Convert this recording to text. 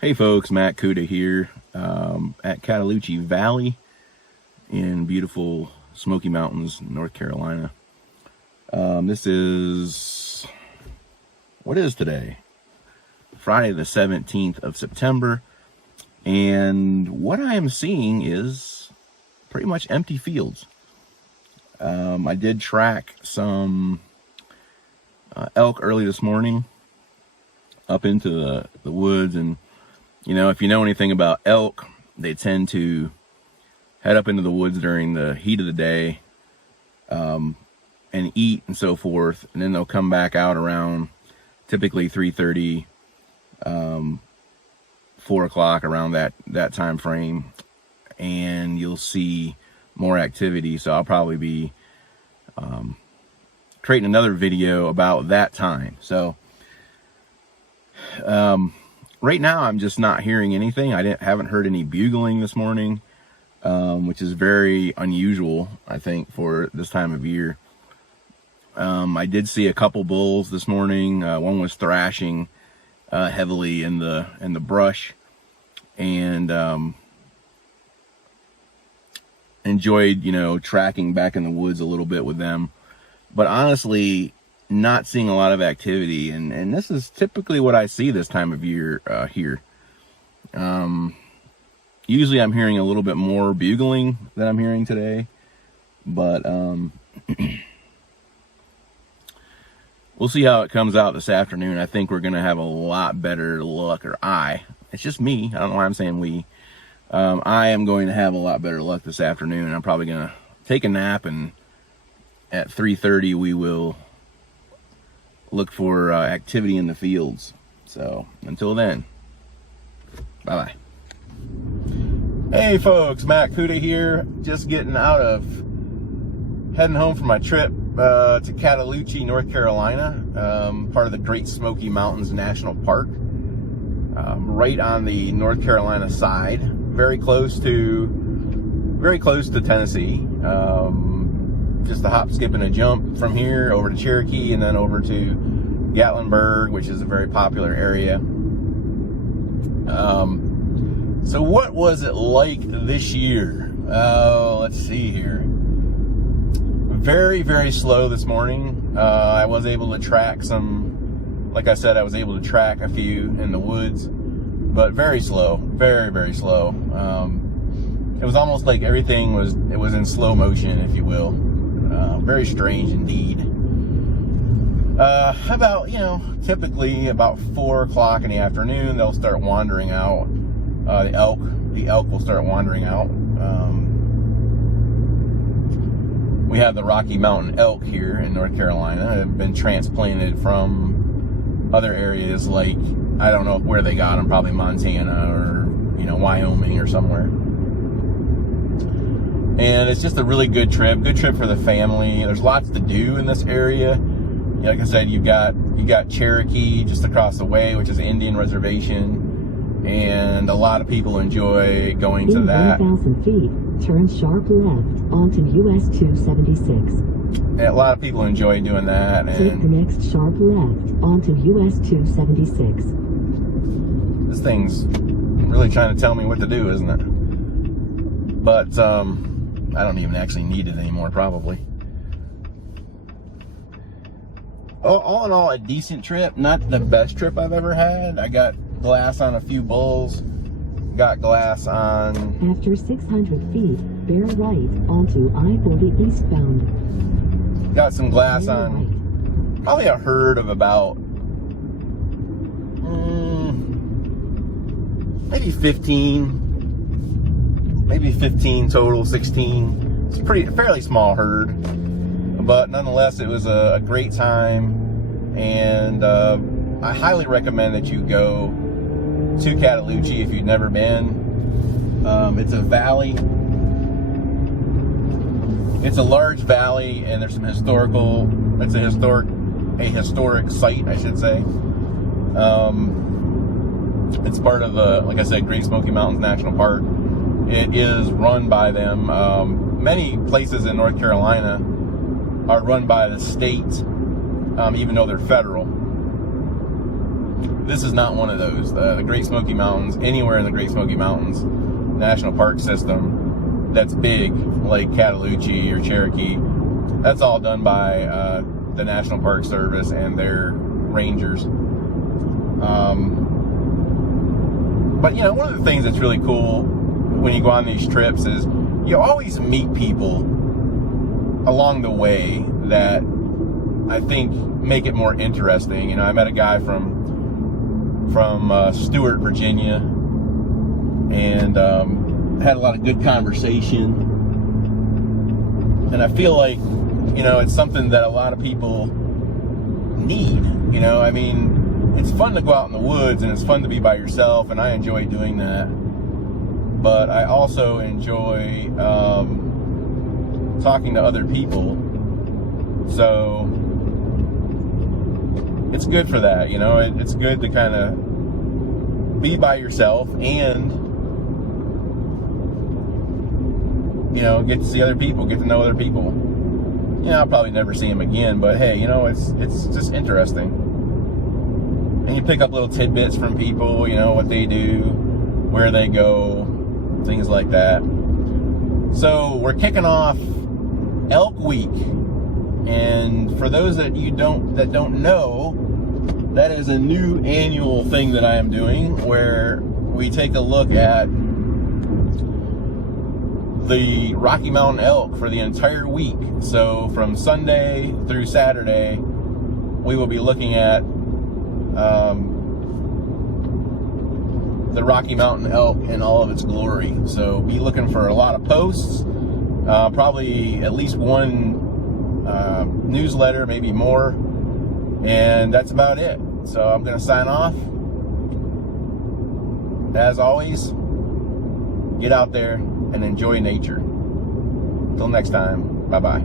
Hey folks, Matt Kuda here at Cataloochee Valley in beautiful Smoky Mountains, North Carolina. This is, what is today? Friday the 17th of September. And what I am seeing is pretty much empty fields. I did track some elk early this morning up into the woods, and you know, if you know anything about elk, they tend to head up into the woods during the heat of the day and eat and so forth, and then they'll come back out around typically 3:30, 4 o'clock, around that time frame, and you'll see more activity. So I'll probably be creating another video about that time. So right now, I'm just not hearing anything. Haven't heard any bugling this morning, which is very unusual, I think, for this time of year. I did see a couple bulls this morning. One was thrashing heavily in the brush, and enjoyed, you know, tracking back in the woods a little bit with them. But honestly, not seeing a lot of activity, and this is typically what I see this time of year here. Usually I'm hearing a little bit more bugling than I'm hearing today, but we'll see how it comes out this afternoon. I think we're gonna have a lot better luck, or it's just me, I don't know why I'm saying we. I am going to have a lot better luck this afternoon. I'm probably gonna take a nap, and at 3:30 we will look for activity in the fields. So until then, bye-bye. Hey folks, Matt Kuda here, just heading home from my trip to Cataloochee, North Carolina, part of the Great Smoky Mountains National Park, right on the North Carolina side, very close to Tennessee. Just a hop, skip, and a jump from here over to Cherokee, and then over to Gatlinburg, which is a very popular area. So what was it like this year? Let's see here. Very, very slow this morning. I was able to track some, like I said, I was able to track a few in the woods, but very slow, very, very slow. It was almost like everything was in slow motion, if you will. Very strange indeed. Typically about 4 o'clock in the afternoon, they'll start wandering out. The elk will start wandering out. We have the Rocky Mountain elk here in North Carolina. Have been transplanted from other areas, like, I don't know where they got them, probably Montana or, Wyoming or somewhere. And it's just a really good trip for the family. There's lots to do in this area. Like I said, you got Cherokee just across the way, which is an Indian reservation, and a lot of people enjoy going to that. 1,000 feet, turn sharp left onto US 276. And a lot of people enjoy doing that. And take the next sharp left onto US 276. This thing's really trying to tell me what to do, isn't it? But I don't even actually need it anymore, probably. All in all, a decent trip. Not the best trip I've ever had. I got glass on a few bulls. Got glass on... After 600 feet, bear right onto I-40 eastbound. Got some glass on probably a herd of about maybe 15 total, 16. It's fairly small herd, but nonetheless, it was a great time, and I highly recommend that you go to Cataloochee if you've never been. It's a valley. It's a large valley, and there's some it's a historic site, I should say. It's part of the, like I said, Great Smoky Mountains National Park. It is run by them. Many places in North Carolina are run by the state, even though they're federal. This is not one of those. The Great Smoky Mountains, anywhere in the Great Smoky Mountains National Park System that's big, like Cataloochee or Cherokee, that's all done by the National Park Service and their rangers. But you know, one of the things that's really cool when you go on these trips is you always meet people along the way that I think make it more interesting. You know, I met a guy from Stewart, Virginia, and had a lot of good conversation. And I feel like, you know, it's something that a lot of people need. You know, I mean, it's fun to go out in the woods and it's fun to be by yourself, and I enjoy doing that. But I also enjoy talking to other people. So it's good for that, you know. It's good to kind of be by yourself and, you know, get to see other people, get to know other people. You know, I'll probably never see them again, but hey, you know, it's just interesting. And you pick up little tidbits from people, you know, what they do, where they go, things like that. So we're kicking off Elk Week, and for those that don't know, that is a new annual thing that I am doing, where we take a look at the Rocky Mountain elk for the entire week. So from Sunday through Saturday, we will be looking at the Rocky Mountain elk in all of its glory. So be looking for a lot of posts, probably at least one newsletter, maybe more, and that's about it. So I'm going to sign off. As always, get out there and enjoy nature. Till next time, bye-bye.